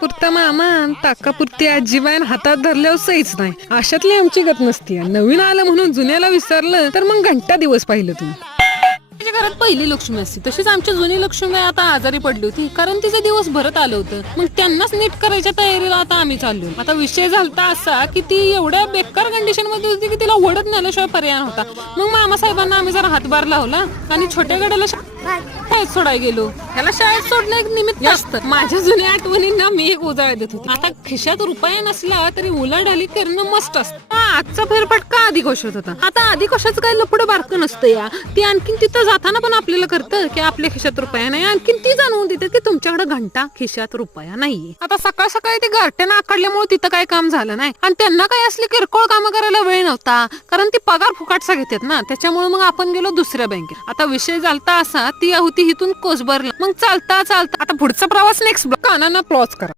पुरता मामा ताकापुरती आजीबाईन हातात धरल्यावर सहीच नाही. अशातली आमची गत नसती. नवीन आलं म्हणून जुन्याला विसरलं तर मग घंटा दिवस पाहिलं तुम्ही. तिच्या घरात पहिली लक्ष्मी असते, तशीच आमची जुनी लक्ष्मी आता आजारी पडली होती, कारण तिचे दिवस भरत आलं होतं. मग त्यांनाच नीट करायच्या तयारीला आता आम्ही चाललो. आता विषय झालता असा की ती एवढ्या बेकार कंडिशन मध्ये होती की तिला ओढत नेल्याशिवाय पर्याय नव्हता. मग मामासाहेबांना आम्ही जरा हातभार लावला आणि छोट्या गड्याला शाळेत सोडायला गेलो. त्याला शाळेत सोडणं एक निमित्त असतं. माझ्या जुन्या आठवणींना मी एक उजाळ देत होती. आता खिशात रुपया नसला तरी उलाढाली करणं मस्त असतं. आजचा फेरफटका आधी कोशात होता. आता आधी कोशाचं काय लपड बारकं नसतं या. ती आणखीन तिथं जाताना पण आपल्याला करतं की आपल्या खिशात रुपया नाही, आणखीन ती जाणवून देते की तुमच्याकडे घंटा खिशात रुपया नाहीये. आता सकाळ सकाळी ते गारट्यानं आकडल्यामुळे तिथं काय काम झालं नाही आणि त्यांना काही असली किरकोळ कामं करायला वेळ नव्हता, कारण ती पगार फुकाटसा घेतात ना. त्याच्यामुळे मग आपण गेलो दुसऱ्या बँकेत. आता विषय झालता असा, ती होती हिथून कोसभरला. मग चालता चालता आता पुढचा प्रवास नेक्स्ट कानानं प्लॉज करा.